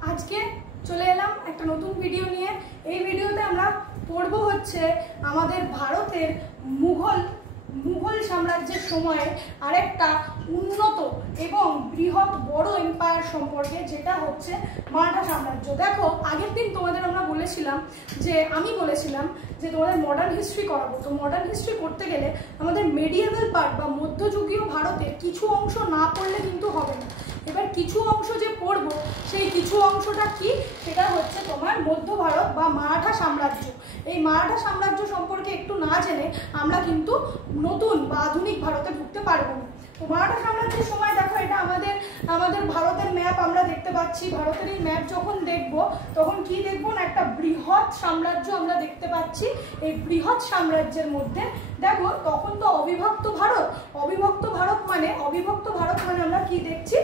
আজকে চলে এলাম একটা নতুন ভিডিও নিয়ে। এই ভিডিওতে আমরা পড়ব হচ্ছে আমাদের ভারতের মুঘল সাম্রাজ্যের সময়ে আরেকটা উন্নত এবং বৃহৎ বড় এম্পায়ার সম্পর্কে, যেটা হচ্ছে মারাঠা সাম্রাজ্য। দেখো, আগের দিন তোমাদের আমরা বলেছিলাম আমি বলেছিলাম যে তোমাদের মডার্ন হিস্ট্রি করাবো। তো মডার্ন হিস্ট্রি করতে গেলে আমাদের মেডিয়েভাল পার্ট বা মধ্যযুগীয় ভারতের কিছু অংশ না পড়লে কিন্তু হবে না। এবার কিছু অংশ যে পড়বো, সেই কিছু অংশটা কি, সেটা হচ্ছে তোমার মধ্য ভারত বা মারাঠা সাম্রাজ্য। এই মারাঠা সাম্রাজ্য সম্পর্কে একটু না জেনে আমরা কিন্তু নতুন বা আধুনিক ভারতে ঢুকতে পারবো না। তো মারাঠা সাম্রাজ্যের সময় দেখো, এটা আমাদের ভারতের ম্যাপ আমরা দেখতে পাচ্ছি। ভারতের এই ম্যাপ যখন দেখবো, তখন কি দেখবো না, একটা বৃহৎ সাম্রাজ্য আমরা দেখতে পাচ্ছি। এই বৃহৎ সাম্রাজ্যের মধ্যে দেখো, তখন তো অবিভক্ত ভারত মানে আমরা কি দেখছি,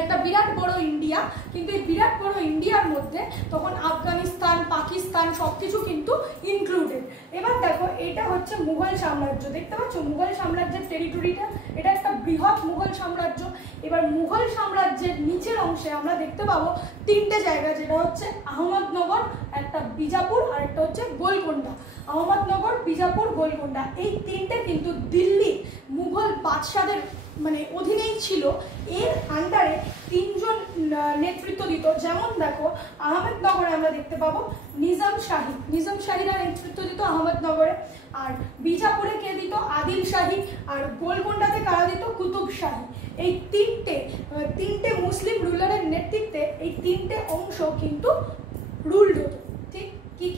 একটা বিরাট বড় ইন্ডিয়া। কিন্তু এই বিরাট বড় ইন্ডিয়ার মধ্যে তখন আফগানিস্তান, পাকিস্তান সবকিছু কিন্তু ইনক্লুডেড। এবার দেখো, এটা হচ্ছে মুঘল সাম্রাজ্য, দেখতে পাচ্ছ মুঘল সাম্রাজ্যের টেরিটরিটা, এটা একটা বৃহৎ মুঘল সাম্রাজ্য। এবার মুঘল সাম্রাজ্যের নিচের অংশে আমরা দেখতে পাবো তিনটে জায়গা, যেটা হচ্ছে আহমদনগর, একটা বিজাপুর, আর একটা হচ্ছে গোলকোন্ডা। আহমদনগর, বিজাপুর, গোলকোন্ডা, এই তিনটে কিন্তু দিল্লি মুঘল বাদশাদের অধীনেই ছিল। এর আন্ডারে তিনজন নেতৃত্ব দিত। যেমন দেখো, আহমেদনগরে আমরা দেখতে পাবো নিজাম শাহীরা নেতৃত্ব দিত আহমেদনগরে। আর বিজাপুরে কে দিত, আদিল শাহী। আর গোলকোন্ডাতে কারা দিত, কুতুব শাহী। এই তিনটে মুসলিম রুলারের নেতৃত্বে এই তিনটে অংশ কিন্তু রুলড হতো। ঠিক কি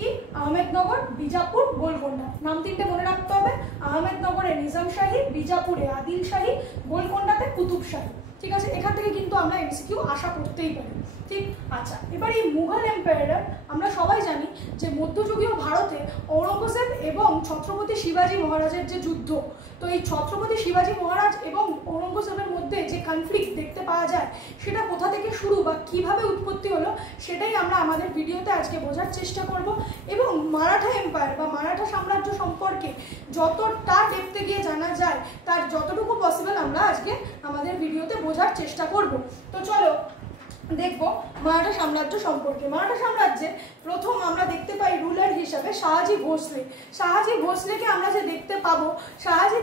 আহমেদনগর, বিজাপুর, গোলকোন্ডা, নাম তিনটে মনে রাখতে হবে। আহমেদনগরে নিজাম শাহী, বিজাপুরে আদিল শাহী, গোলকোন্ডাতে কুতুব শাহী। ঠিক আছে, এখান থেকে কিন্তু আমরা এমসিকিউ আশা করতেই পারি। ঠিক, আচ্ছা, এবার এই মুঘল এম্পায়ার আমরা সবাই জানি যে মধ্যযুগীয় ভারতে ঔরঙ্গজেব এবং ছত্রপতি শিবাজী মহারাজের যে যুদ্ধ, তো এই ছত্রপতি শিবাজী মহারাজ এবং ঔরঙ্গজেবের মধ্যে যে কনফ্লিক্ট দেখতে পাওয়া যায়, সেটা কোথা থেকে শুরু বা কিভাবে উৎপত্তি হলো, সেটাই আমরা আমাদের ভিডিওতে আজকে বোঝার চেষ্টা করব। এবং মারাঠা এম্পায়ার বা মারাঠা সাম্রাজ্য সম্পর্কে যতটা ডেপথে গিয়ে জানা যায়, তার যতটুকু পসিবল আমরা আজকে আমাদের ভিডিওতে বোঝার চেষ্টা করব। তো চলো দেখবো মারাঠা সাম্রাজ্য সম্পর্কে। মারাঠা সাম্রাজ্যে প্রথম আমরা দেখতে পাই রুলার হিসাবে শাহাজি ভোসলেকে আমরা যে দেখতে পাবো, শাহাজি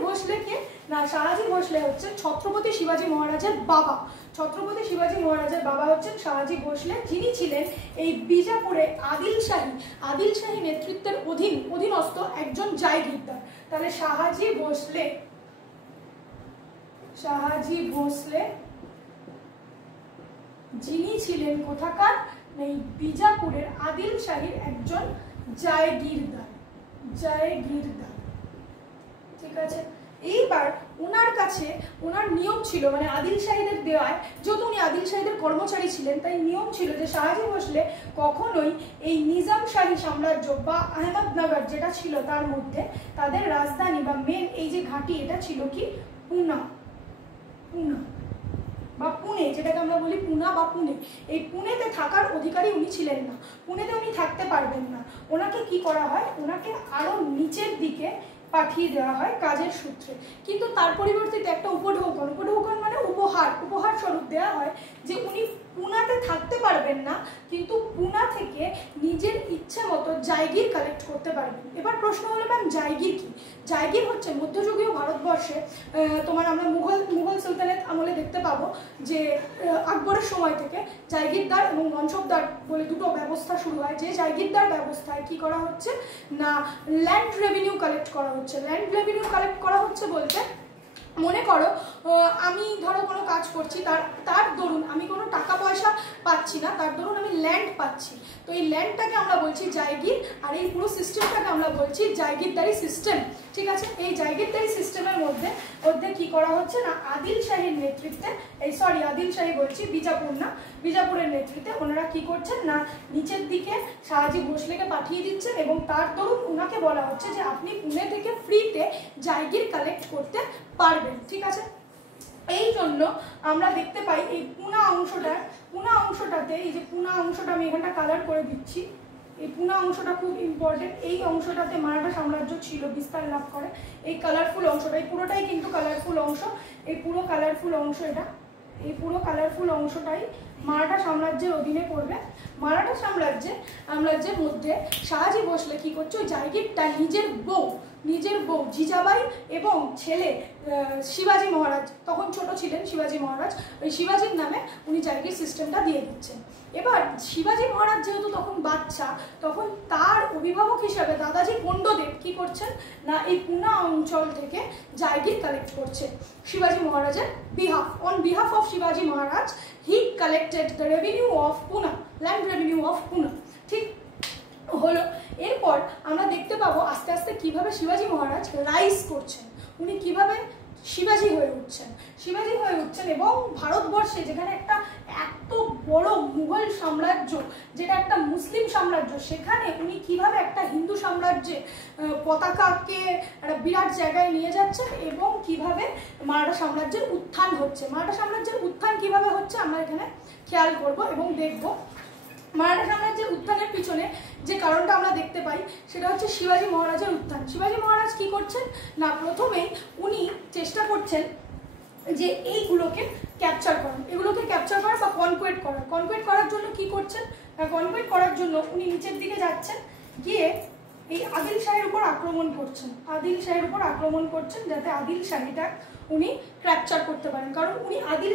ভোসলে হচ্ছে ছত্রপতি শিবাজী মহারাজের বাবা। ছত্রপতি শিবাজী মহারাজের বাবা হচ্ছেন শাহাজি ভোসলে, যিনি ছিলেন এই বিজাপুরে আদিল শাহী নেতৃত্বের অধীনস্থ একজন জায়গিরদার। তাহলে শাহাজি ভোসলে যিনি ছিলেন কোথাকার, এই বিজাপুরের আদিল শাহীর একজন জায়গিরদার। ঠিক আছে, এইবার ওনার নিয়ম ছিল, আদিল শাহীদের দেওয়ায়, যেহেতু উনি আদিল শাহীদের কর্মচারী ছিলেন, তাই নিয়ম ছিল যে শাহাজি ভোসলে কখনোই এই নিজাম শাহী সাম্রাজ্য বা আহমদনগর যেটা ছিল তার মধ্যে, তাদের রাজধানী বা মেন এই যে ঘাঁটি, এটা ছিল কি পুনা বা পুনে, যেটাকে আমরা বলি পুনা বা পুনে। এই পুনেতে থাকার অধিকারী উনি ছিলেন না, পুনেতে উনি থাকতে পারবেন না। ওনাকে কি করা হয়, ওনাকে আরো নিচের দিকে পাঠিয়ে দেওয়া হয় কাজের সূত্রে। কিন্তু তার পরিবর্তিতে একটা উপঢৌকন মানে উপহার স্বরূপ দেওয়া হয় যে উনি পুনাতে থাকতে পারবেন না, কিন্তু পুনা থেকে নিজের ইচ্ছে মতো জায়গির কালেক্ট করতে পারবেন। এবার প্রশ্ন হলো, ম্যাম জায়গির কি? জায়গির হচ্ছে মধ্যযুগীয় ভারতবর্ষে আমরা মুঘল সুলতানেত আমলে দেখতে পাবো যে আকবরের সময় থেকে জায়গিরদার এবং মনসবদার বলে দুটো ব্যবস্থা শুরু হয়। যে জায়গিরদার ব্যবস্থায় কি করা হচ্ছে না, ল্যান্ড রেভিনিউ কালেক্ট করা হচ্ছে। বলতে মনে করো, আমি ধরো কোনো কাজ করছি, তার দরুন আমি কোনো টাকা পয়সা পাচ্ছি না, তার দরুন আমি ল্যান্ড পাচ্ছি। তো এই ল্যান্ডটাকে আমরা বলছি জায়গির, আর এই পুরো সিস্টেমটাকে আমরা বলছি জায়গিরদারি সিস্টেম। ঠিক আছে, এই জায়গিরদারি সিস্টেমের মধ্যে কি করা হচ্ছে না, আদিল শাহীর নেতৃত্বে, বিজাপুরের নেতৃত্বে ওনারা কি করছেন না, নিচের দিকে শাহাজি ভোসলেকে পাঠিয়ে দিচ্ছেন এবং তার দরুন ওনাকে বলা হচ্ছে যে আপনি পুনে থেকে ফ্রিতে জায়গির কালেক্ট করতে পারবেন। ঠিক আছে, এই জন্য আমরা দেখতে পাই এই পুনা অংশটাতে, এই যে পুনা অংশটা আমি এখানটা কালার করে দিচ্ছি, এই পুনা অংশটা খুব ইম্পর্টেন্ট। এই অংশটাতে মারাঠা সাম্রাজ্য ছিল, বিস্তার লাভ করে। এই কালারফুল অংশটা, এই পুরোটাই কিন্তু কালারফুল অংশ, এই পুরো কালারফুল অংশ, এটা এই পুরো কালারফুল অংশটাই মারাঠা সাম্রাজ্যের অধীনে পড়বে। মারাঠা সাম্রাজ্যের মধ্যে শাহাজি ভোসলে কি করছে, ওই জায়গিরটা নিজের বউ জিজাবাই এবং ছেলে শিবাজি মহারাজ, তখন ছোট ছিলেন শিবাজি মহারাজ, ওই শিবাজির নামে উনি জায়গির সিস্টেমটা দিয়ে দিচ্ছেন। এবার শিবাজি মহারাজ যেহেতু তখন বাচ্চা, তখন তার অভিভাবক হিসাবে দাদাজি কোন্ডদেব কি করছেন না, এই পুনা অঞ্চল থেকে জায়গির কালেক্ট করছে শিবাজি মহারাজের অন বিহাফ অফ শিবাজি Maharaj he collected the revenue of Poona, land revenue of Poona. ঠিক হলো। এরপর আমরা দেখতে পাবো আস্তে আস্তে কিভাবে শিবাজি মহারাজ রাইজ করছেন, উনি কিভাবে শিবাজি হয়ে উঠছেন এবং ভারতবর্ষে যেখানে একটা এত বড় মুঘল সাম্রাজ্য, যেটা একটা মুসলিম সাম্রাজ্য, সেখানে উনি কিভাবে একটা হিন্দু সাম্রাজ্যে পতাকাকে একটা বিরাট জায়গায় নিয়ে যাচ্ছেন এবং কিভাবে মারাঠা সাম্রাজ্যের উত্থান হচ্ছে। মারাঠা সাম্রাজ্যের উত্থান কিভাবে হচ্ছে আমরা এখানে খেয়াল করব এবং দেখব। মারাঠা সাম্রাজ্যের উত্থানের পিছনে যে কারণটা আমরা দেখতে পাই সেটা হচ্ছে শিবাজি মহারাজের উত্থান। শিবাজি মহারাজ কি করছেন না, প্রথমেই উনি চেষ্টা করছেন যে এইগুলোকে ক্যাপচার করার, এগুলোকে ক্যাপচার করা বা কনকুয়েট করার জন্য কি করছেন, কনকুয়েট করার জন্য উনি নিচের দিকে যাচ্ছেন, গিয়ে এই আদিল শাহের উপর আক্রমণ করছেন, যাতে আদিল শাহিটা উনি ক্যাপচার করতে পারেন। কারণ উনি আদিল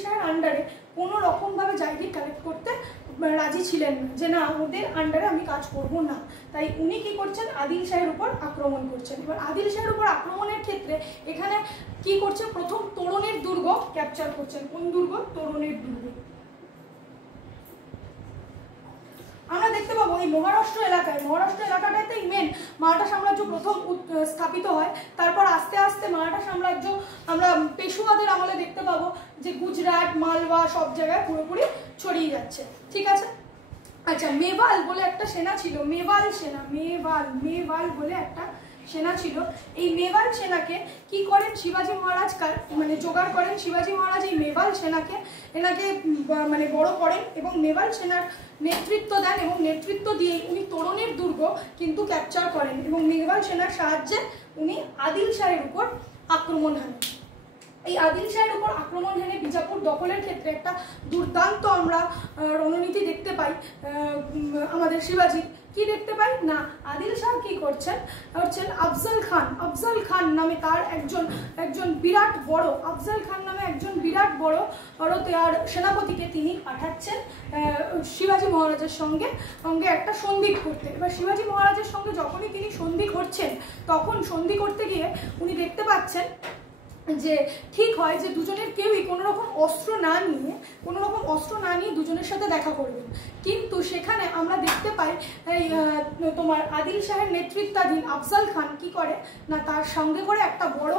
শাহের আন্ডারে কোনো রকমভাবে জায়গির কালেক্ট করতে রাজি ছিলেন না, যে না ওদের আন্ডারে আমি কাজ করব না। তাই উনি কি করছেন, আদিল শাহের উপর আক্রমণ করছেন। এবার আদিল শাহের উপর আক্রমণের ক্ষেত্রে এখানে কি করছে, প্রথম তোরণের দুর্গ ক্যাপচার করছেন। কোন দুর্গ? তোরণের দুর্গ। আমরা দেখতে পাবো এই মহারাষ্ট্র এলাকাটাতেই মেন মারাঠা সাম্রাজ্য প্রথম স্থাপিত হয়। তারপর আস্তে আস্তে মারাঠা সাম্রাজ্য আমরা পেশওয়াদের আমলে দেখতে পাবো যে গুজরাট, মালওয়া সব জায়গায় পুরোপুরি ছড়িয়ে যাচ্ছে। ঠিক আছে। আচ্ছা, মেবাল বলে একটা সেনা ছিল, মেবাল বলে একটা সেনা ছিল। এই মেবাল সেনাকে কি করেন শিবাজি মহারাজ জোগাড় করেন। শিবাজি মহারাজ এই মেবাল সেনাকে বড় করেন এবং মেবাল সেনার নেতৃত্ব দেন এবং নেতৃত্ব দিয়ে উনি তোরণের দুর্গ কিন্তু ক্যাপচার করেন এবং মেবাল সেনার সাহায্যে উনি আদিল শাহের উপর আক্রমণ হানেন। এই আদিল শাহের উপর আক্রমণ হেনে বিজাপুর দখলের ক্ষেত্রে একটা দুর্দান্ত আমরা রণনীতি দেখতে পাই। আমাদের শিবাজি কি দেখতে পাই না, আদিল শাহ কি করছেন আফজল খান নামে তার একজন বিরাট বড় আর সেনাপতিকে তিনি পাঠাচ্ছেন শিবাজি মহারাজের সঙ্গে একটা সন্ধি করতে। এবার শিবাজি মহারাজের সঙ্গে যখনই তিনি সন্ধি করছেন, তখন সন্ধি করতে গিয়ে উনি দেখতে পাচ্ছেন যে ঠিক হয় যে দুজনের কেউই কোনো রকম অস্ত্র না নিয়ে দুজনের সাথে দেখা করবেন। কিন্তু সেখানে আমরা দেখতে পাই তোমার আদিল শাহের নেতৃত্বাধীন আফজল খান কি করে না, তার সঙ্গে করে একটা বড়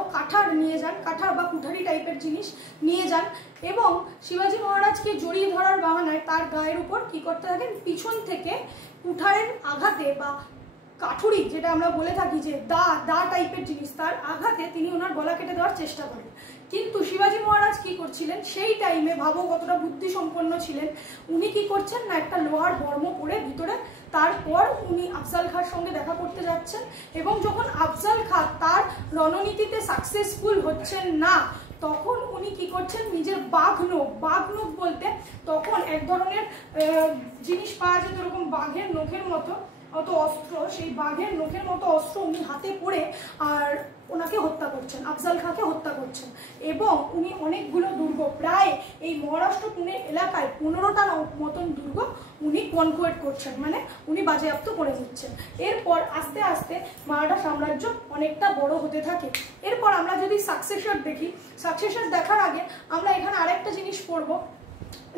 কাঠার বা কুঠারি টাইপের জিনিস নিয়ে যান এবং শিবাজি মহারাজকে জড়িয়ে ধরার বাহানায় তার গায়ের উপর কি করতে থাকেন, পিছন থেকে কুঠারের আঘাতে বা কাঠুরি যেটা আমরা বলে থাকি যে দা টাইপের জিনিস, তার আঘাতে তিনি ওনার গলা কেটে দেওয়ার চেষ্টা করেন। কিন্তু শিবাজি মহারাজ কি করছিলেন সেই টাইমে, ভাবো কতটা বুদ্ধি সম্পন্ন ছিলেন, উনি কি করছেন না একটা লোহার বর্ম পরে ভিতরে, তারপর উনি আফজল খাঁর সঙ্গে দেখা করতে যাচ্ছেন এবং যখন আফজল খাঁ তার রণনীতিতে সাকসেসফুল হচ্ছেন না, তখন উনি কি করছেন নিজের বাঘ নখ বলতে তখন এক ধরনের জিনিস পাওয়া যেত এরকম বাঘের নখের মতো অস্ত্র, সেই বাঘের নখের মতো অস্ত্র উনি হাতে পড়ে আর ওনাকে হত্যা করছেন, আফজল খাঁকে হত্যা করছেন এবং উনি অনেকগুলো দুর্গ, প্রায় এই মহারাষ্ট্র পুনে এলাকায় 15টার মতন দুর্গ উনি কনকুয়েট করছেন, মানে উনি বাজেয়াপ্ত করে দিচ্ছেন। এরপর আস্তে আস্তে মারাঠা সাম্রাজ্য অনেকটা বড় হতে থাকে। এরপর আমরা যদি সাকসেসর দেখি, সাকসেসর দেখার আগে আমরা এখানে আরেকটা জিনিস পড়বো,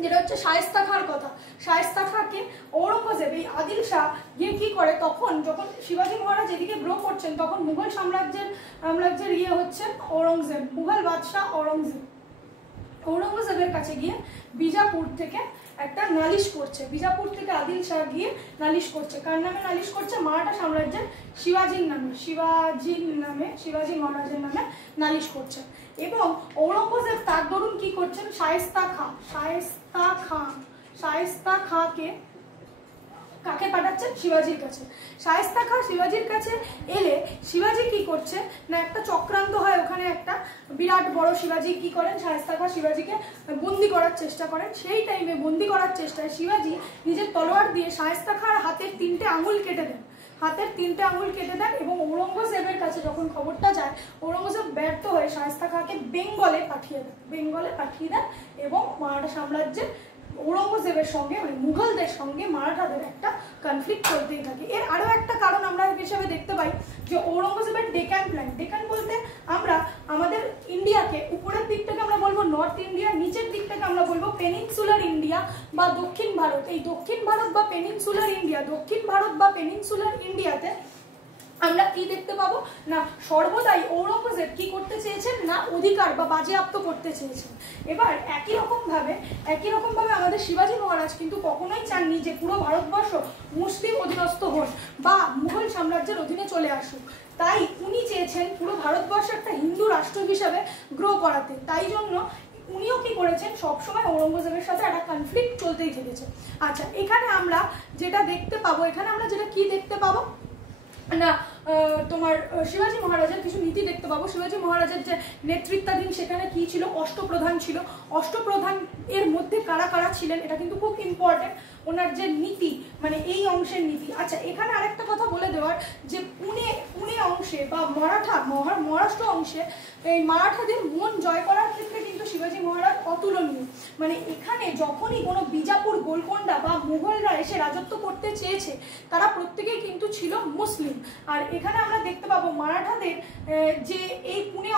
যেটা হচ্ছে শায়েস্তা খাঁর কথা। শায়েস্তা খাঁকে ঔরঙ্গজেব, এই আদিল শাহ গিয়ে কি করে, তখন যখন শিবাজি মহারাজ এদিকে গ্রো করছেন, তখন মুঘল সাম্রাজ্যের হচ্ছেন ঔরঙ্গজেব, মুঘল বাদশাহ ঔরঙ্গজেবের কাছে গিয়ে বিজাপুর থেকে একটা নালিশ করছে। বিজাপুর থেকে আদিল শাহ গিয়ে নালিশ করছে, কার নামে নালিশ করছে, মারাঠা সাম্রাজ্যের শিবাজি মহারাজের নামে নালিশ করছে এবং ঔরঙ্গজেব তার দরুন কি করছেন, শায়েস্তা খাঁকে কাকে পাঠাচ্ছেন? শিবাজির কাছে। শায়েস্তা খাঁ শিবাজির কাছে এলে শিবাজি কি করছে না, একটা চক্রান্ত হয় ওখানে, একটা বিরাট বড়। শিবাজি কি করেন, শায়েস্তা খাঁ শিবাজিকে বন্দি করার চেষ্টা করেন। সেই টাইমে বন্দি করার চেষ্টায় শিবাজি নিজের তলোয়ার দিয়ে শায়েস্তা খাঁর হাতের 3টে আঙুল কেটে দেন, হাতের 3টে আঙুল কেটে দেন। এবং ঔরঙ্গজেবের কাছে যখন খবরটা যায়, ঔরঙ্গজেব ব্যর্থ হয়ে শায়েস্তা খাঁকে বেঙ্গলে পাঠিয়ে দেন এবং মারাঠা সাম্রাজ্যের ঔরঙ্গজেবের সঙ্গে মানে মুঘলদের সঙ্গে মারাঠাদের একটা কনফ্লিক্ট চলতেই থাকে। এর আরও একটা কারণ আমরা হিসেবে দেখতে পাই যে ঔরঙ্গজেবের ডেকান প্ল্যান। ডেকান বলতে আমরা আমাদের ইন্ডিয়াকে উপরের দিকটাকে আমরা বলবো নর্থ ইন্ডিয়া, নিচের দিকটাকে আমরা বলবো পেনিনসুলার ইন্ডিয়া বা দক্ষিণ ভারত। এই দক্ষিণ ভারত বা পেনিনসুলার ইন্ডিয়াতে আমরা কি দেখতে পাবো না, সর্বদাই ঔরঙ্গজেব কি করতে চেয়েছেন না, অধিকার বা বাজেয়াপ্ত করতে চেয়েছেন। এবার একই রকম ভাবে আমাদের শিবাজি মহারাজ কিন্তু কখনোই চাননি যে পুরো ভারতবর্ষ মুসলিম অধীনস্থ হোক বা মুঘল সাম্রাজ্যের অধীনে চলে আসুক। তাই উনি চেয়েছেন পুরো ভারতবর্ষ একটা হিন্দু রাষ্ট্র হিসাবে গ্রো করাতে। তাই জন্য উনিও কি করেছেন, সবসময় ঔরঙ্গজেবের সাথে একটা কনফ্লিক্ট চলতেই থেকেছে। আচ্ছা, এখানে আমরা যেটা দেখতে পাবো না, তোমার শিবাজি মহারাজের কিছু নীতি দেখতে পাবো। শিবাজি মহারাজের যে নেতৃত্বাধীন সেখানে কি ছিল, অষ্টপ্রধান ছিল। অষ্টপ্রধান এর মধ্যে কারা কারা ছিলেন এটা কিন্তু খুব ইম্পর্টেন্ট, ওনার যে নীতি মানে এই অংশের নীতি। আচ্ছা, এখানে আরেকটা কথা বলে দেওয়ার যে পুনে অংশে বা মহারাষ্ট্র অংশে এই মারাঠাদের মন জয় করার ক্ষেত্রে কিন্তু শিবাজি মহারাজ অতুলনীয়। মানে এখানে যখনই কোনো বিজাপুর, গোলকোন্ডা বা মুঘলরা এসে রাজত্ব করতে চেয়েছে তারা প্রত্যেকেই কিন্তু ছিল মুসলিম। আর এখানে আমরা দেখতে পাবো মারাঠাদের যে এই পুনে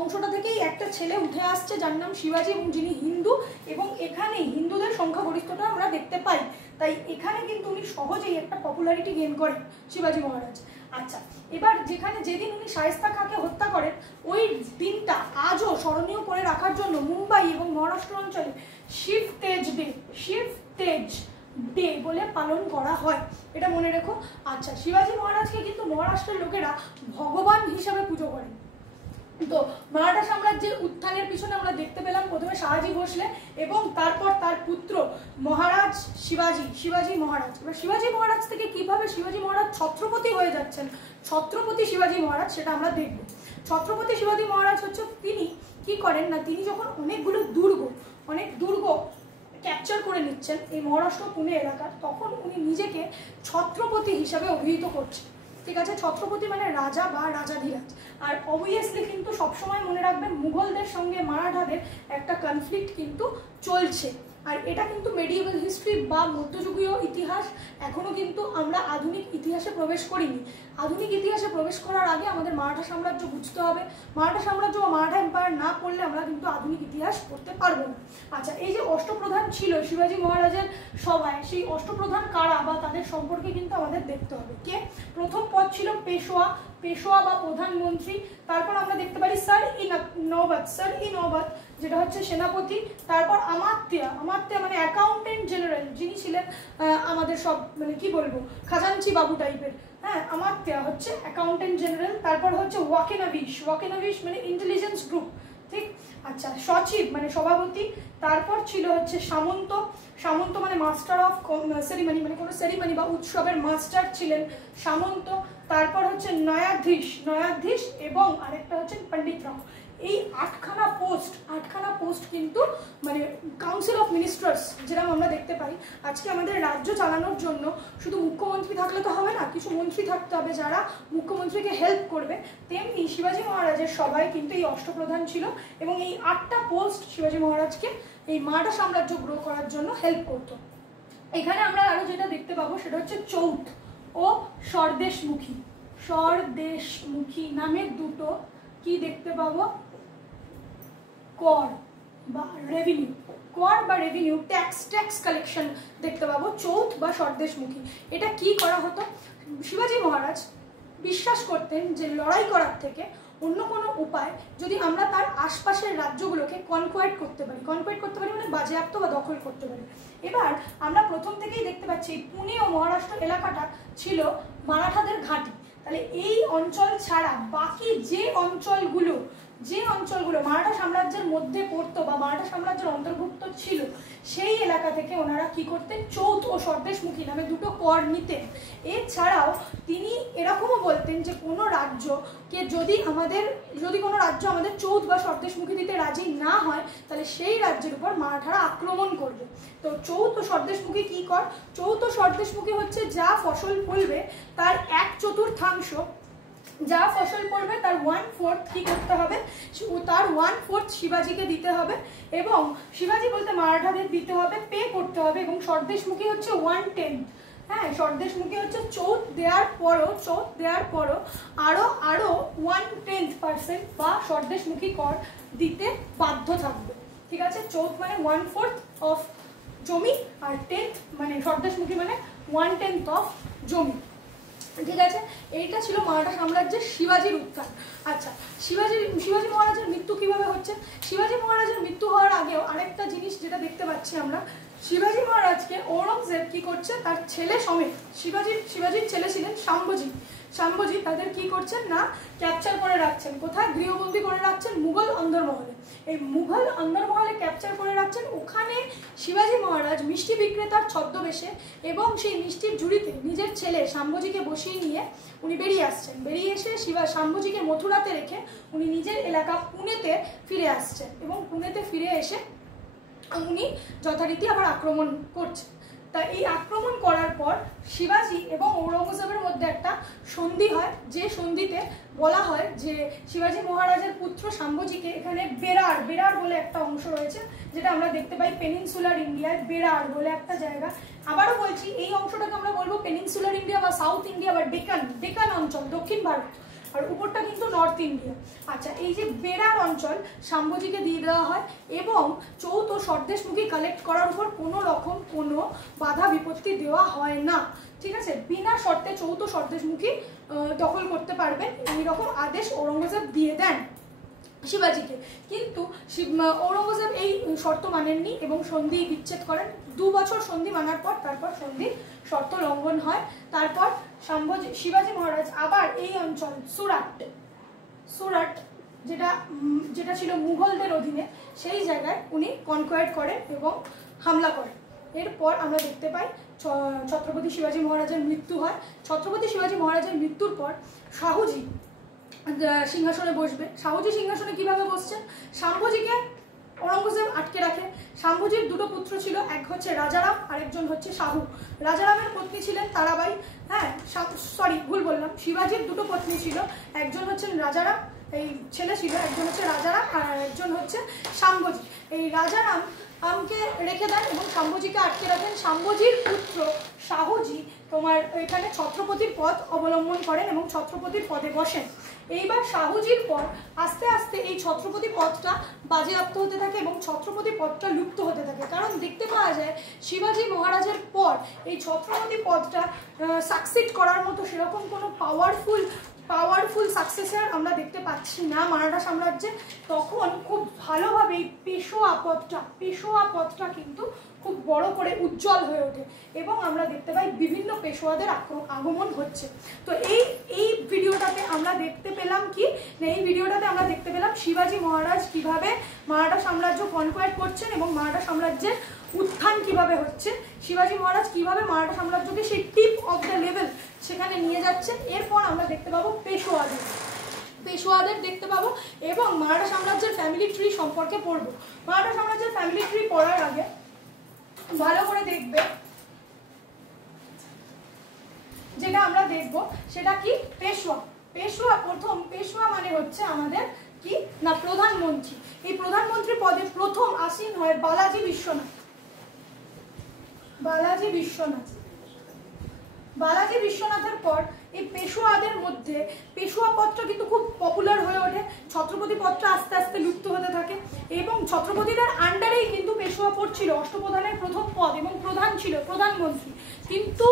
অংশটা থেকেই একটা ছেলে উঠে আসছে যার নাম শিবাজি এবং যিনি হিন্দু, এবং এখানে হিন্দুদের সংখ্যাগরিষ্ঠতা আমরা দেখতে পাই। তাই এখানে কিন্তু উনি সহজেই একটা পপুলারিটি গেইন করেন শিবাজি মহারাজ। আচ্ছা, এবার যেদিন উনি শায়েস্তা খাঁকে হত্যা করেন ওই দিনটা আজও স্মরণীয় করে রাখার জন্য মুম্বাই এবং মহারাষ্ট্র অঞ্চলে শিব তেজ ডে বলে পালন করা হয়, এটা মনে রেখো। আচ্ছা, শিবাজি মহারাজকে কিন্তু মহারাষ্ট্রের লোকেরা ভগবান হিসাবে পুজো করেন। তো মারাঠা সাম্রাজ্যের উত্থানের পিছনে আমরা দেখতে পেলাম প্রথমে শাহাজি ভোসলে এবং তারপর তার পুত্র মহারাজ শিবাজি মহারাজ। এবার শিবাজি মহারাজ থেকে কিভাবে শিবাজি মহারাজ ছত্রপতি হয়ে যাচ্ছেন, ছত্রপতি শিবাজি মহারাজ, সেটা আমরা দেখব। ছত্রপতি শিবাজি মহারাজ হচ্ছে তিনি কি করেন না, তিনি যখন অনেক দুর্গ ক্যাপচার করে নিচ্ছেন এই মহারাষ্ট্র পুনে এলাকার, তখন উনি নিজেকে ছত্রপতি হিসাবে অভিহিত করছেন। ঠিক আছে, ছত্রপতি মানে রাজা বা রাজাধিরাজ। আর অবভিয়াসলি কিন্তু সবসময় মনে রাখবেন মুঘলদের সঙ্গে মারাঠাদের একটা কনফ্লিক্ট কিন্তু চলছে। আর এটা কিন্তু মেডিয়েভাল হিস্ট্রি বা মধ্যযুগীয় ইতিহাস, এখনো কিন্তু আমরা আধুনিক ইতিহাসে প্রবেশ করিনি। আধুনিক ইতিহাসে প্রবেশ করার আগে আমাদের মারাঠা সাম্রাজ্য বুঝতে হবে। মারাঠা সাম্রাজ্য বা মারাঠা এম্পায়ার না পড়লে আমরা কিন্তু আধুনিক ইতিহাস পড়তে পারবো না। আচ্ছা, এই যে অষ্টপ্রধান ছিল শিবাজি মহারাজের সভায়, সেই অষ্টপ্রধান কারা বা তাদের সম্পর্কে কিন্তু আমাদের দেখতে হবে। কে প্রথম পদ ছিল পেশোয়া বা প্রধানমন্ত্রী। তারপর আমরা দেখতে পারি স্যার ই নওবত যেটা হচ্ছে সেনাপতি। তারপর আমাত্যা মানে অ্যাকাউন্টেন্ট জেনারেল, যিনি ছিলেন আমাদের সব মানে কি বলবো খাজাঞ্চি বাবু টাইপের। হ্যাঁ, আমাত্যা হচ্ছে অ্যাকাউন্টেন্ট জেনারেল। তারপর হচ্ছে ওয়াকেনাভিশ মানে ইন্টেলিজেন্স গ্রুপ। ঠিক। আচ্ছা, সচিব মানে সভাপতি। তারপর ছিল হচ্ছে সামন্ত মানে মাস্টার অফ সেরিমনি, মানে কোনো সেরিমনি বা উৎসবের মাস্টার ছিলেন সামন্ত। তারপর হচ্ছে ন্যায়াধীশ এবং আরেকটা হচ্ছে পণ্ডিতরাও। এই আটখানা পোস্ট কিন্তু মানে কাউন্সিল অফ মিনিস্টার্স যেরকম আমরা দেখতে পাই। আজকে আমাদের রাজ্য চালানোর জন্য শুধু মুখ্যমন্ত্রী থাকলে তো হবে না, কিছু মন্ত্রী থাকতে হবে যারা মুখ্যমন্ত্রীকে হেল্প করবে। তেমনি শিবাজি মহারাজের সবাই কিন্তু এই অষ্টপ্রধান ছিল এবং এই 8টা পোস্ট শিবাজি মহারাজকে এই মারাঠা সাম্রাজ্য গ্রো করার জন্য হেল্প করত। এখানে আমরা আরো যেটা দেখতে পাবো সেটা হচ্ছে চৌথ ও স্বরদেশমুখী নামের দুটো কি দেখতে পাবো, কর বা রেভিনিউ ট্যাক্স কালেকশন দেখতে পাবো, চৌথ বা স্বরদেশমুখী। এটা কি করা হতো, শিবাজি মহারাজ বিশ্বাস করতেন যে লড়াই করার থেকে অন্য কোনো উপায় যদি আমরা তার আশপাশের রাজ্যগুলোকে কনকোয়ার্ট করতে পারি মানে বাজেয়াপ্ত বা দখল করতে পারি। এবার আমরা প্রথম থেকেই দেখতে পাচ্ছি পুনে ও মহারাষ্ট্র এলাকাটা ছিল মারাঠাদের ঘাঁটি। তাহলে এই অঞ্চল ছাড়া বাকি যে অঞ্চলগুলো মারাঠা সাম্রাজ্যের মধ্যে পড়তো বা মারাঠা সাম্রাজ্যের অন্তর্ভুক্ত ছিল, সেই এলাকা থেকে ওনারা কি করতেন, চৌথ ও স্বদেশমুখী নামে দুটো কর নিতেন। এছাড়াও তিনি এরকমও বলতেন যে কোনো রাজ্যকে যদি কোনো রাজ্য আমাদের চৌথ বা স্বদেশমুখী দিতে রাজি না হয় তাহলে সেই রাজ্যের উপর মারাঠারা আক্রমণ করবে। তো চৌথ ও স্বদেশমুখী কি কর? চৌথ ও স্বদেশমুখী হচ্ছে যা ফসল ফলবে তার 1/4 যা ফসল পড়বে তার 1/4 কি করতে হবে, তার 1/4 শিবাজিকে দিতে হবে এবং শিবাজি বলতে মারাঠাদের দিতে হবে, পে করতে হবে। এবং স্বদেশমুখী হচ্ছে 1/10। হ্যাঁ, স্বদেশমুখী হচ্ছে চৌথ দেওয়ার পরও আরো 1/10% বা স্বদেশমুখী কর দিতে বাধ্য থাকবে। ঠিক আছে, চৌথ মানে 1/4 অফ জমি আর 10th মানে স্বদেশমুখী মানে 1/10 অফ জমি। ঠিক আছে, এইটা ছিল মারাঠা সাম্রাজ্যের শিবাজির উত্থান। আচ্ছা, শিবাজি মহারাজের মৃত্যু কিভাবে হচ্ছে? শিবাজি মহারাজের মৃত্যু হওয়ার আগেও আরেকটা জিনিস যেটা দেখতে পাচ্ছি আমরা, শিবাজি মহারাজকে ঔরঙ্গজেব কি করছে, তার ছেলে সমেত, শিবাজির ছেলে ছিলেন শাম্ভজি, তাদের কি করছেন না ক্যাপচার করে রাখছেন। কোথায়? গৃহবন্দী করে রাখছেন মুঘল অন্দরমহলে। এই মুঘল অন্দরমহলে ক্যাপচার করে রাখছেন। ওখানে শিবাজি মহারাজ মিষ্টি বিক্রেতার ছদ্মবেশে এবং সেই মিষ্টির ঝুড়িতে নিজের ছেলে শাম্ভজিকে বসিয়ে নিয়ে উনি বেরিয়ে এসে শাম্ভজিকে মথুরাতে রেখে উনি নিজের এলাকা পুনেতে ফিরে আসছেন এবং পুনেতে ফিরে এসে উনি যথারীতি আবার আক্রমণ করছেন। তা এই আক্রমণ করার পর শিবাজি এবং ঔরঙ্গজেবের মধ্যে একটা সন্ধি হয়, যে সন্ধিতে বলা হয় যে শিবাজি মহারাজের পুত্র শাম্ভজিকে এখানে বেরার বলে একটা অংশ রয়েছে, যেটা আমরা দেখতে পাই পেনিনসুলার ইন্ডিয়ায়, বেরার বলে একটা জায়গা। আবারও বলছি, এই অংশটাকে আমরা বলবো পেনিনসুলার ইন্ডিয়া বা সাউথ ইন্ডিয়া বা ডেকান অঞ্চল, দক্ষিণ ভারত, আর উপরটা কিন্তু নর্থ ইন্ডিয়া। আচ্ছা, এই যে বেরার অঞ্চল শাম্ভজিকে দিয়ে দেওয়া হয় এবং চৌথ ও স্বদেশমুখী কালেক্ট করার উপর কোনো রকম কোনো বাধা বিপত্তি দেওয়া হয় না। ঠিক আছে, বিনা শর্তে চৌথ ও স্বদেশমুখী দখল করতে পারবেন এইরকম আদেশ ঔরঙ্গজেব দিয়ে দেন শিবাজিকে। কিন্তু ঔরঙ্গজেব এই শর্ত মানেননি এবং সন্ধি বিচ্ছেদ করেন। 2 বছর সন্ধি মানার পর তারপর সন্ধি শর্ত লঙ্ঘন হয়। তারপর শিবাজি মহারাজ আবার এই অঞ্চল সুরাট যেটা ছিল মুঘলদের অধীনে, সেই জায়গায় উনি কনকোয়ার করেন এবং হামলা করেন। এরপর আমরা দেখতে পাই ছত্রপতি শিবাজি মহারাজের মৃত্যু হয়। ছত্রপতি শিবাজি মহারাজের মৃত্যুর পর শাহুজি সিংহাসনে বসবে। শাহুজি সিংহাসনে কিভাবে বসছেন? শাম্ভজিকে ঔরঙ্গজেব আটকে রাখে। শাম্ভজির 2 পুত্র ছিল, এক হচ্ছে রাজারাম আর একজন হচ্ছে শাহু। রাজারামের পত্নী ছিলেন তারাবাই। হ্যাঁ, ভুল বললাম, শিবাজির 2 পত্নী ছিল, একজন হচ্ছেন রাজারাম, এই ছেলে ছিল, একজন হচ্ছে রাজারাম আর একজন হচ্ছে শাম্ভজি। এই রাজারামকে রেখে দেন এবং শাম্ভজিকে আটকে রাখেন। শাম্ভজির পুত্র শাহুজি এখানে ছত্রপতির পদ অবলম্বন করেন এবং ছত্রপতির পদে বসেন। এইবার শাহুজির পর আস্তে আস্তে এই ছত্রপতি পদটা বাজেয়াপ্ত হতে থাকে এবং ছত্রপতি পদটা লুপ্ত হতে থাকে। কারণ দেখতে পাওয়া যায় শিবাজি মহারাজের পর এই ছত্রপতি পদটা সাকসিড করার মতো সেরকম কোনো পাওয়ারফুল সাকসেসর আমরা দেখতে পাচ্ছি না মারাঠা সাম্রাজ্যে। তখন খুব ভালোভাবে পেশোয়া পদটা কিন্তু খুব বড় করে উজ্জ্বল হয়ে ওঠে এবং আমরা দেখতে পাই বিভিন্ন পেশোয়াদের আগমন হচ্ছে। তো এই ভিডিওটাতে আমরা দেখতে পেলাম শিবাজি মহারাজ কিভাবে মারাঠা সাম্রাজ্য কনকোয়ার করছেন এবং মারাঠা সাম্রাজ্যের উত্থান কিভাবে হচ্ছে, শিবাজি মহারাজ কিভাবে মারাঠা সাম্রাজ্যকে সেই টিপ অফ দ্য লেভেল সেখানে নিয়ে যাচ্ছেন। এরপর আমরা দেখতে পাবো পেশোয়াদের দেখতে পাবো এবং মারাঠা সাম্রাজ্যের ফ্যামিলি ট্রি সম্পর্কে পড়বো। মারাঠা সাম্রাজ্যের ফ্যামিলি ট্রি পড়ার আগে ভালো করে দেখবে, যেটা আমরা দেখব সেটা কি পেশোয়া মানে হচ্ছে আমাদের কি না প্রধানমন্ত্রী। এই প্রধানমন্ত্রী পদে প্রথম আসীন হয় বালাজি বিশ্বনাথের পর এই পেশোয়াদের মধ্যে পেশোয়া পদটা কিন্তু খুব পপুলার হয়ে ওঠে। ছত্রপতি পদটা আস্তে আস্তে লুপ্ত হতে থাকে এবং ছত্রপতিদের আন্ডারেই কিন্তু পেশোয়া পদ ছিল, অষ্টপ্রধানের প্রথম পদ এবং প্রধান ছিল প্রধানমন্ত্রী। কিন্তু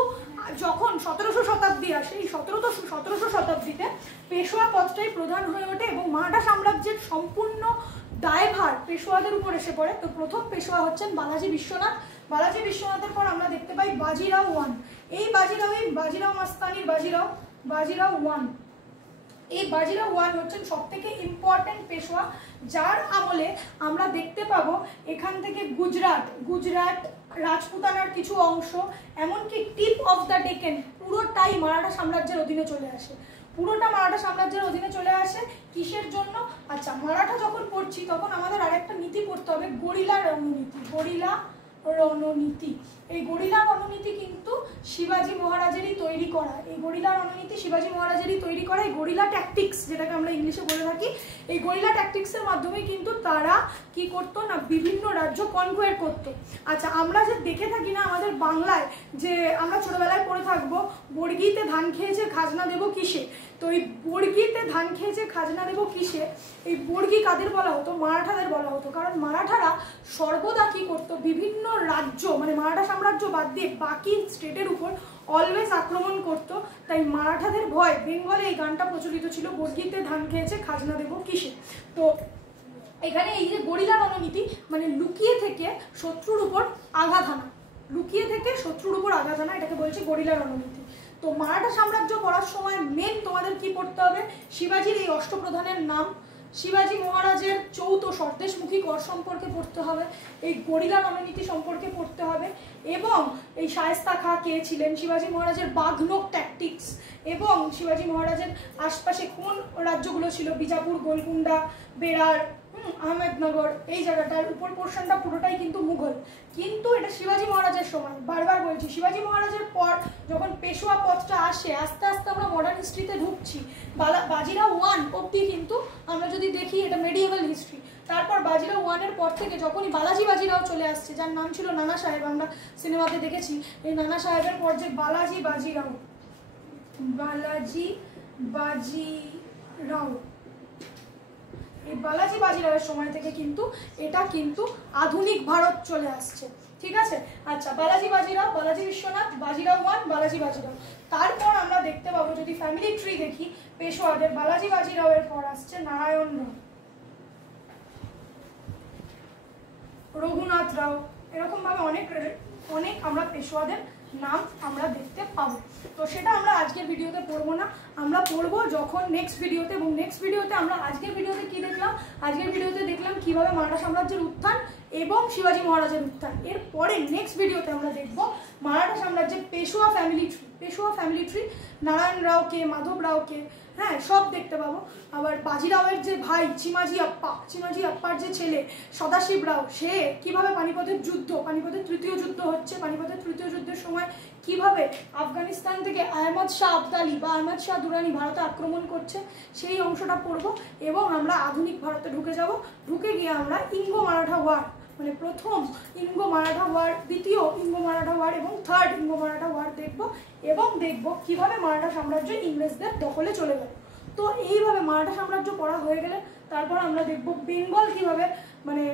যখন 1700 শতাব্দী আসে, এই 1700 শতাব্দীতে পেশোয়া পদটাই প্রধান হয়ে ওঠে এবং মারাঠা সাম্রাজ্যের সম্পূর্ণ দায়ভার পেশোয়াদের উপর এসে পড়ে। তো প্রথম পেশোয়া হচ্ছেন বালাজি বিশ্বনাথের পর আমরা দেখতে পাই বাজিরাও 1। এই বাজিরাও মাস্তানির বাজিরাও 1। এই বাজিরাও ওয়ান হচ্ছেন সব থেকে ইম্পর্টেন্ট পেশোয়া, যার আমলে আমরা দেখতে পাবো এখান থেকে গুজরাট রাজপুতানার কিছু অংশ, এমনকি টিপ অফ দ্য ডেকেন পুরোটাই মারাঠা সাম্রাজ্যের অধীনে চলে আসে। পুরোটা মারাঠা সাম্রাজ্যের অধীনে চলে আসে। কিসের জন্য? আচ্ছা, মারাঠা যখন পড়ছি তখন আমাদের আরেকটা নীতি পড়তে হবে, গরিলা রণনীতি। গরিলা রণনীতি, এই গরিলা রণনীতি কিন্তু শিবাজি মহারাজেরই তৈরি করা। এই গরিলা রণনীতি শিবাজি মহারাজেরই তৈরি করা। এই গরিলা ট্যাকটিক্স, যেটাকে আমরা ইংলিশে বলে থাকি, এই গরিলা ট্যাকটিক্সের মাধ্যমে কিন্তু তারা কি করতো না, বিভিন্ন রাজ্য কনকোয়ার করতো। আচ্ছা, আমরা যে দেখে থাকি না আমাদের বাংলায়, যে আমরা ছোটবেলায় পড়ে থাকবো বর্গিতে ধান খেয়েছে খাজনা দেবো কিসে, তো এই বর্গিতে ধান খেয়েছে খাজনা দেবো কিসে, এই বর্গি কাদের বলা হতো? মারাঠাদের বলা হতো। কারণ মারাঠারা সর্বদা কি করতো, বিভিন্ন রাজ্য মানে মারাঠা সাম্রাজ্য বাদ দিয়ে বাকি স্টেটের উপর অলওয়েজ আক্রমণ করতো। তাই মারাঠাদের ভয়, বেঙ্গলে এই গানটা প্রচলিত ছিল, বর্গিতে ধান খেয়েছে খাজনা দেবো কিসে। তো এখানে এই যে গরিলা রণনীতি মানে লুকিয়ে থেকে শত্রুর উপর আঘাত আনা, লুকিয়ে থেকে শত্রুর উপর আঘাত আনা, এটাকে বলছে গরিলা রণনীতি। তো মারাঠা সাম্রাজ্য পড়ার সময় মেন তোমাদের কি পড়তে হবে? শিবাজির এই অষ্টপ্রধানের নাম, শিবাজি মহারাজের চৌথ স্বদেশমুখী কর সম্পর্কে পড়তে হবে, এই গরিলা রণনীতি সম্পর্কে পড়তে হবে, এবং এই শায়েস্তা খাঁ কে ছিলেন, শিবাজি মহারাজের বাঘনক ট্যাকটিক্স, এবং শিবাজি মহারাজের আশপাশে কোন রাজ্যগুলো ছিল, বিজাপুর, গোলকুন্ডা, বেরার, আহমেদনগর, এই জায়গাটার উপর পোর্শনটা পুরোটাই কিন্তু মুঘল। কিন্তু এটা শিবাজি মহারাজের সময়, বারবার বলছি শিবাজি মহারাজের পর যখন পেশোয়া পথটা আসে, আস্তে আস্তে আমরা মডার্ন হিস্ট্রিতে ঢুকছি। বাজিরাও ওয়ান অব্দি কিন্তু আমরা যদি দেখি এটা মেডিয়েভাল হিস্ট্রি। তারপর বাজিরাও ওয়ানের পর থেকে যখনই বালাজি বাজিরাও চলে আসছে, যার নাম ছিল নানা সাহেব, আমরা সিনেমাতে দেখেছি, এই নানা সাহেবের পর যে বালাজি বাজিরাও, এই বালাজি বাজিরাওয়ের সময় থেকে কিন্তু এটা কিন্তু আধুনিক ভারত চলে আসছে। ঠিক আছে? আচ্ছা, বালাজি বাজিরাও, বালাজি বিশ্বনাথ, বাজিরাও ওয়ান, বালাজি বাজিরাও। তারপর আমরা দেখতে পাবো যদি ফ্যামিলি ট্রি দেখি পেশোয়াদের, বালাজি বাজিরাওয়ের পর আসছে নারায়ণ রাও, রঘুনাথ রাও, এরকম ভাবে অনেক আমরা পেশোয়াদের নাম আমরা দেখতে পাবো। তো সেটা আমরা আজকের ভিডিওতে পড়বো না, আমরা পড়বো যখন নেক্সট ভিডিওতে। এবং নেক্সট ভিডিওতে আমরা আজকের ভিডিওতে কি দেখলাম? আজকের ভিডিওতে দেখলাম কিভাবে মারাঠা সাম্রাজ্যের উত্থান এবং শিবাজি মহারাজের উত্থান। এরপরে নেক্সট ভিডিওতে আমরা দেখব মারাঠা সাম্রাজ্যের Peshwa family tree. Peshwa family tree Narayan রাওকে, মাধব রাওকে, হ্যাঁ সব দেখতে পাবো। আবার বাজিরাওয়ের যে ভাই চিমাজি আপ্পার যে ছেলে সদাশিব রাও, সে কিভাবে পানিপথের তৃতীয় যুদ্ধ হচ্ছে, পানিপথের তৃতীয় যুদ্ধের সময় কিভাবে আফগানিস্তান থেকে আহমদ শাহ আবদালি বা আহমদ শাহ দুরানি ভারতে আক্রমণ করছে, সেই অংশটা পড়বো। এবং আমরা আধুনিক ভারতে ঢুকে যাব। ঢুকে গিয়ে আমরা ইঙ্গো মারাঠা ওয়ার, মানে প্রথম ইঙ্গো মারাঠা ওয়ার, দ্বিতীয় ইঙ্গো মারাঠা ওয়ার এবং থার্ড ইঙ্গো মারাঠা ওয়ার দেখবো। এবং দেখবো কিভাবে মারাঠা সাম্রাজ্য ইংরেজদের দখলে চলে গেল। তো এইভাবে মারাঠা সাম্রাজ্য পড়া হয়ে গেলে তারপর আমরা দেখবো বেঙ্গল কিভাবে মানে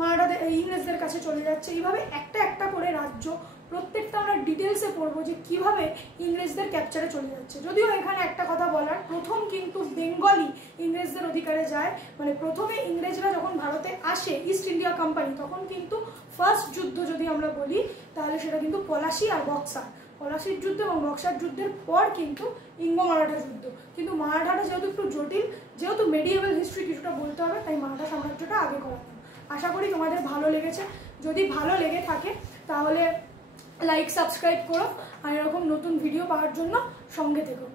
মারাঠাদের ইংরেজদের কাছে চলে যাচ্ছে। এইভাবে একটা একটা করে রাজ্য প্রত্যেকটা আমরা ডিটেলসে পড়বো যে কিভাবে ইংরেজদের ক্যাপচারে চলে যাচ্ছে। যদিও এখানে একটা কথা বলার, প্রথম কিন্তু বেঙ্গলি ইংরেজদের অধিকারে যায়, মানে প্রথমে ইংরেজরা যখন ভারতে আসে ইস্ট ইন্ডিয়া কোম্পানি, তখন কিন্তু ফার্স্ট যুদ্ধ যদি আমরা বলি তাহলে সেটা কিন্তু পলাশি আর বক্সার, পলাশির যুদ্ধ এবং বক্সার যুদ্ধের পর কিন্তু ইঙ্গো মারাঠা যুদ্ধ। কিন্তু মারাঠাটা যেহেতু একটু জটিল, যেহেতু মেডিয়েভাল হিস্ট্রি কিছুটা বলতে হবে, তাই মারাঠা সাম্রাজ্যটা আগে করাতাম। আশা করি তোমাদের ভালো লেগেছে। যদি ভালো লেগে থাকে তাহলে লাইক সাবস্ক্রাইব করো, আর এরকম নতুন ভিডিও পাওয়ার জন্য সঙ্গে থেকো।